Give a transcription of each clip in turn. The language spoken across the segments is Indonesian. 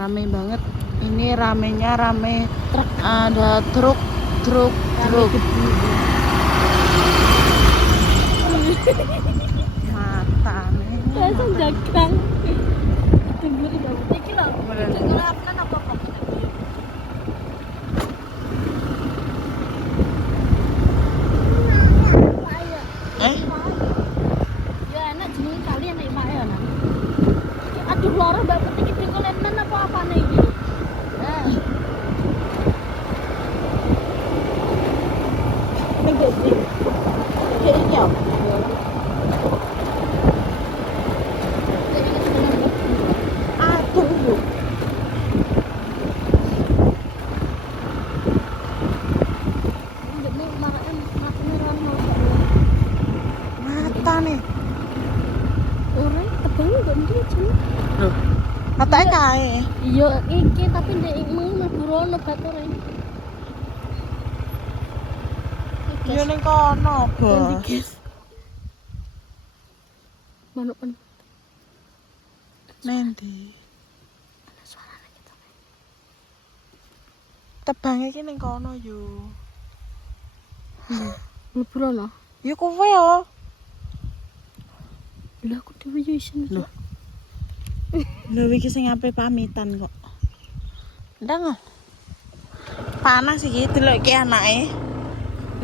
Rame banget. Ini ramenya rame truk. Ada truk. Mata nih. Langsung jagang. Tunggu di bawah. Iki lho. Jagang apa-apa. Ya enak jenenge kali enak Pak ya. Aduh loro mbak petik iki kolenan apa-apane iki. Mata nih. Orang tebang enggak mungkin jeneng. Loh. Matanya kae. Iya iki tapi ndek mlebu rono batore. Iya ning kono, Ganti Bos. gas. Manuk pen. Nendi? Ana suarane gitu. Tebange iki ning kono yo. Mlebu rono. Ya kowe yo. Lah aku dhewe yo isin. Loh. Lho iki sing ape pamitan kok. Ndang. Panas iki delok iki anake.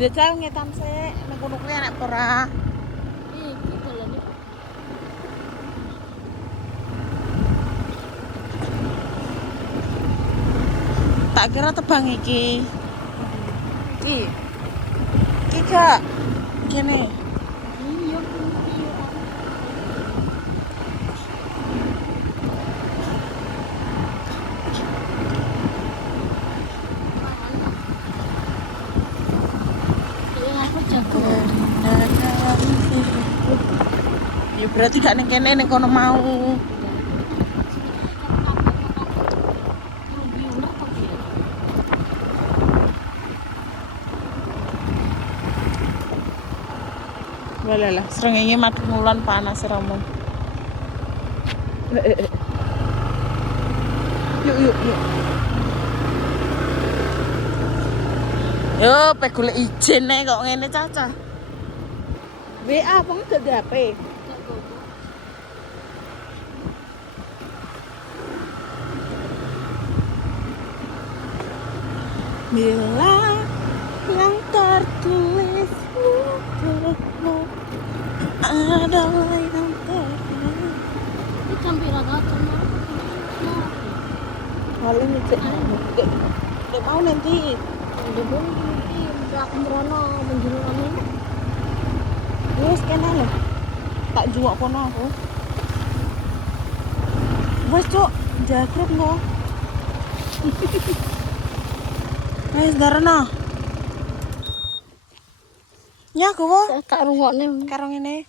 Jajal ngetan sik, nang kono kuwi enek ora. Iki dalane. Tak kira tebang iki. Iki. Iki gak kene. Iya. Aku jago. Ya berarti gak ning kene ning kono mau. Walalah, srengenge mati mulan panas ramu. Yuk. Yo, pe golek izin nek kok ngene Caca. WA apa gak di HP? Bila yang tertulis untukmu adalah yang terbaik. Ini campur datang. Paling cek dek mau nanti. Udah boleh nanti aku merono menjual kamu. Wes kene lho. Tak jungok kono aku. Wes cuk, jakrep no. Wes darana. Ya gowo. Tak rungokne. Karo ngene.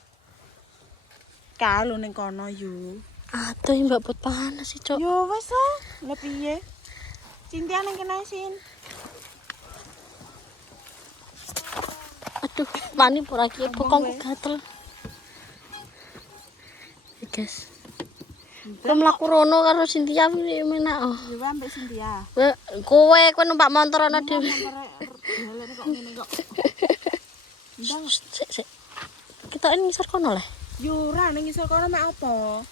Kalau ning kono yo. Aduh mbak put panas sih cok. Yo wes ah, lha piye? Cintia ning kene sin. Aduh mani pura iki bokongku gatel. Guys. Belum laku rono karo Cynthia iki menak. Oh. Yo ambek Cintia. Kowe numpak motor ana dhewe. Jalan kok ngene kok. Sik. Kita ini ngisor kono leh. Yo ora ning ngisor kono mek apa?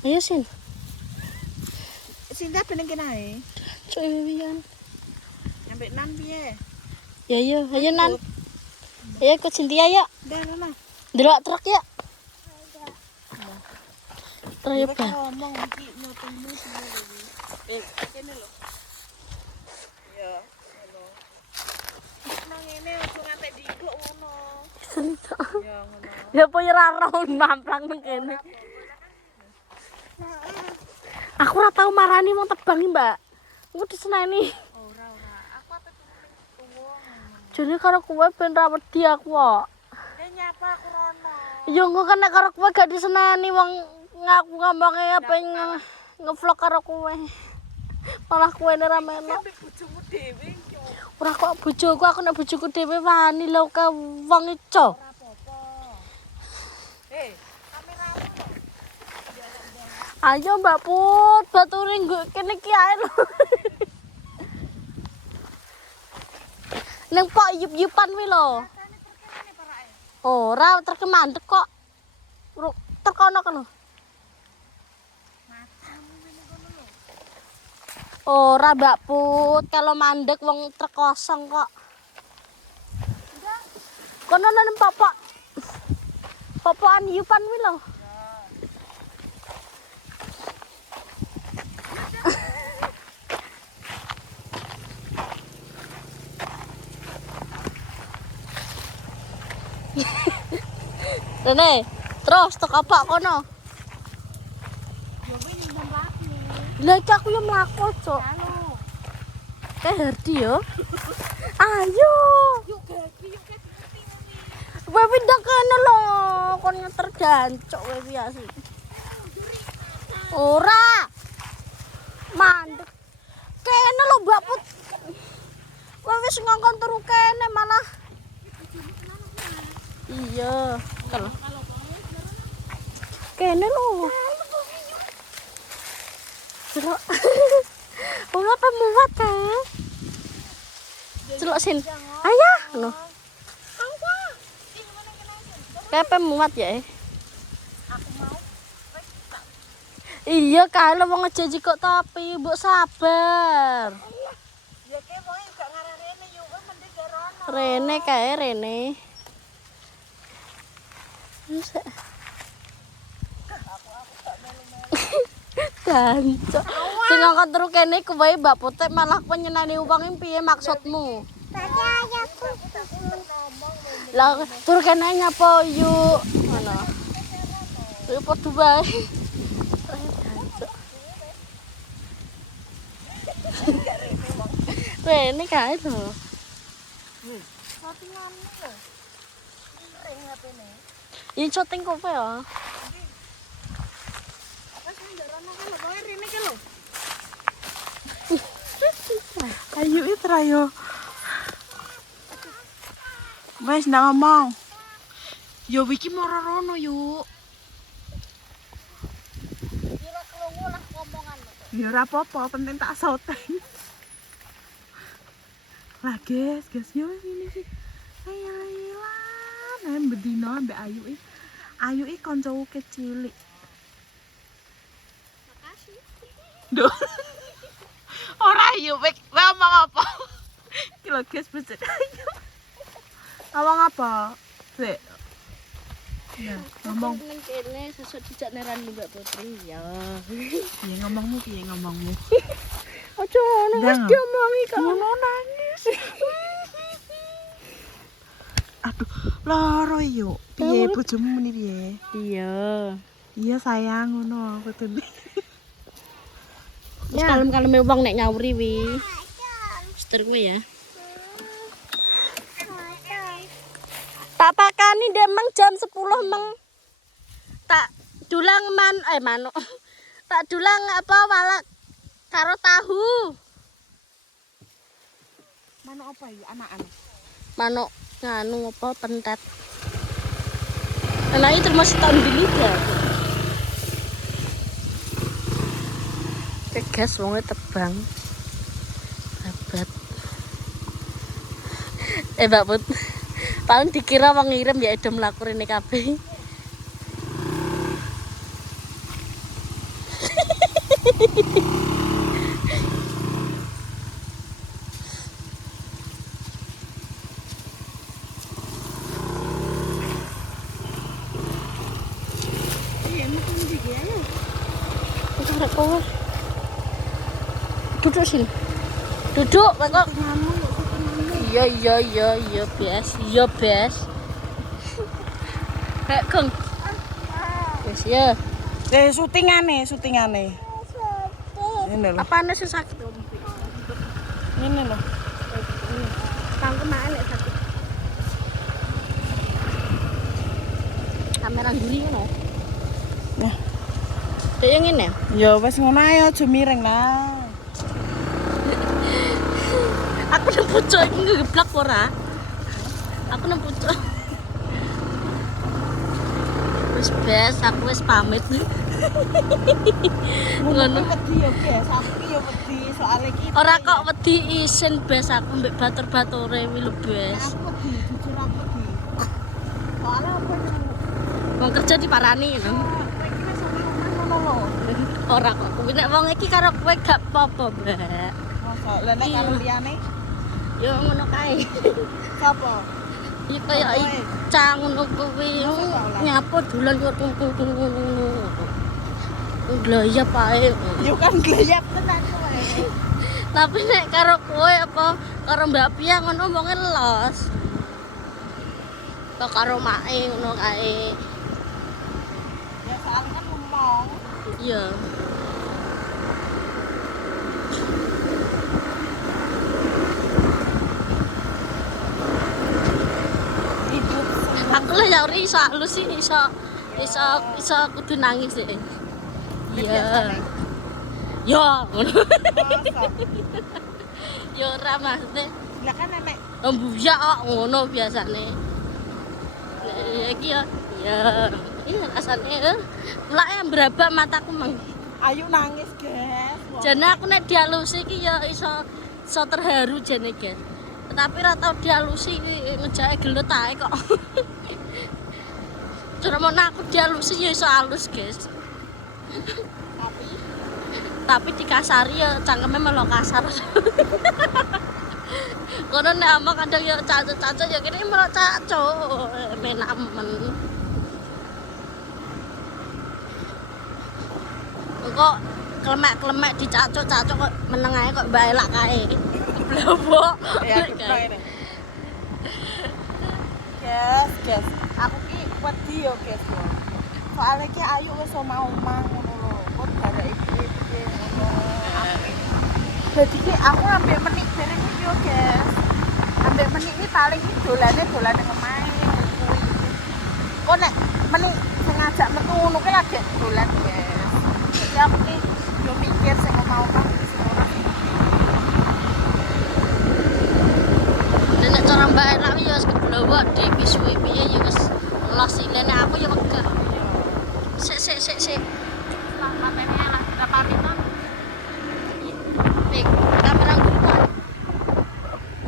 Ayo Sin. Cintia ben ning kene ae. Cuk wian. Ambek Nan piye? Ya ayo Nan. Ayo ikut Cynthia yuk. Ndan ana. Delok truk yuk. Truk ya, Bang. Ngomong iki nyotongmu piye kene lho. Ya, ngono. Nang ngene ojo ngantek digok ngono. Ya ngono. Ya apa ya ora roh mamplang nang kene. Aku ora tau marani wong tebang iki, Mbak. Aku diseneni. Ora. Aku ape tuwung. Jane karo kowe ben ra wedi aku kok. Ya nyapa aku rono. Ya engko kan nek karo kowe gak diseneni wong ngaku ngomongke apa ngevlog karo kowe. Malah kowe ora melok. Sampe bojomu dhewe iki. Ora kok bojoku, aku nek bojoku dhewe wani lho ke wong ijo. Ora apa-apa. Kameramu. Ayo Mbak Put, baturin gue kene iki ae lho. Neng pok yup-yupan wi lho. Ora truk mandek kok. Truk kono kan lho. Ora Mbak Put, kalau mandek wong truk kosong kok. Kono nang popok. Popokan yupan wi lho. Rene, terus tok apa kono? Lah iki aku yo mlaku, Cuk. Kayak Hardi yo. Ayo. Yuk Hardi, yuk kowe pindah kene lho, kon ngeter jancuk kowe biasa. Ora. Mandek. Kene lho Mbak Put. Kowe wis ngongkon turu kene malah. Iya, kalau kene lho. Celok. Ora pemuat ta. Celok sin. Ayah, no. Kayak pemuat ya. Iya, kalau mau ngejanji kok tapi mbok sabar. Ya ke wong gak ngarep Rene yo mending rono. Rene kae Rene. Gancok. Sing ngangkat turu kene kuwi Mbak Putih malah penyenani uang piye maksudmu? Lah turu kene nyapa yuk. Ngono. Yuk padha bae. Rene kae to. Shootinganmu lho. Ring HP-ne. Ini shooting kowe ya. Ayo itrayo. Wes ndak ngomong. Yo iki moro rono yuk. Kira krungu lah ngomongan. Ya ora apa-apa, penting tak shooting. Lah guys, yo ini sih. Ayo lan bedino ambek Ayu iki. Ayu iki kancaku kecilik. Makasih. Duh. Ora Ayu, ngomong apa? Iki lho guys, becet Ayu. Ngomong apa? Sik. Ya, ngomong. Nang kene sesuk dijak neran Mbak Putri ya. Piye ngomongmu, piye ngomongmu? Aja ngono wis diomongi kok. Ngono nangis. Aduh, loro yo. Piye bojomu muni piye? Iya. Iya sayang ngono aku tuh. Wis kalem-kaleme wong nek nyawuri wi. Seter kowe ya. Tak pakani demeng jam 10 meng. Tak dulang manuk. Tak dulang apa walak karo tahu. Manuk apa ya anak-anak? Manuk nganu apa pentet. Anake termasuk tahun dili ya. Tegas wonge tebang. Abad. Mbak Put. Paling dikira wong ngirim ya edo mlaku rene kabeh. Duduk sini. Duduk, kok. Iya, Bes. Iya, Bes. Kayak Kang. Wis ya. Syutingane. Ini lho. Apane sing sakit? Ini lho. Tangke mak nek sakit. Kamera nguri ngono. Nah, Kayak ngene. ya wes ngono ae aja miring lah. Aku nang pucuk iki ngeblak ora? Aku nang pucuk. Wis Bes, aku wis pamit. Ngono wedi ya guys, aku ki ya wedi soal iki. Ora kok wedi isin bes aku mbek batur-bature wi lho bes. Aku wedi, jujur aku wedi. Soalnya apa itu? Wong kerja diparani lho. Kowe iki wis sampe omah ngono lho. Ora kok kuwi nek wong iki karo kowe gak apa-apa, Mbak. Masa lha nek karo liyane Yo ngono kae. sapa? Iki kaya cah ngono kuwi nyapu dolan yo ngono. Glayap ae. Yo kan glayap tenan kowe. Tapi nek karo kowe apa karo Mbak Pia ngono wonge los. Kok karo mae ngono kae. Ya soalnya kan ngomong. Iya. Hidup semua. Aku lah ya ora iso halus sih iso kudu nangis sih. Iya. Yo ngono. Masa? Yo ora maksudnya Lah kan nek embuya kok ngono biasane. Ya iki ya. Ya. Iya rasane mulake berabak mataku mang. ayu nangis, guys. Wah. Jane aku nek dialusi iki ya iso terharu jane, guys. Tetapi ora tau dialusi ngejake gelut ae kok. Cara mau aku dialusi ya iso halus, guys. Tapi dikasari ya cangkeme melo kasar. Kono nek ama kadang ya caco-caco ya kene melo caco menak men. Kok klemek-klemek dicacok-cacok kok meneng ae kok mbak elak kae. Blobok. Ya ketok ini. Guys. Aku ki wedi yo, guys. Yo. Soale ki ayu wis omah-omah ngono lho. Kok gara iki ngono. Jadi ki aku ambek menik dereng iki yo, guys. Ambek menik iki paling dolane ngemae kuwi. Kok nek menik sing ngajak metu ngono ki lagi dolan, guys. Jadi aku ki yo mikir sing omah-omah sing ora. Nek cara mbak elak ya wis keblowok di pisui piye ya wis los silene aku ya wegah. Sik. Lah matene lah kita pamitan. Pik, kamera gua.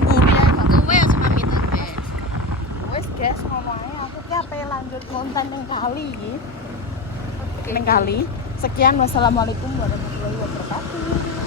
Mburi ae kok. Kowe ya pamitan, Bes. Wes guys, ngono ae aku ki ape lanjut konten ning kali iki. Ning kali. Sekian, wassalamualaikum warahmatullahi wabarakatuh.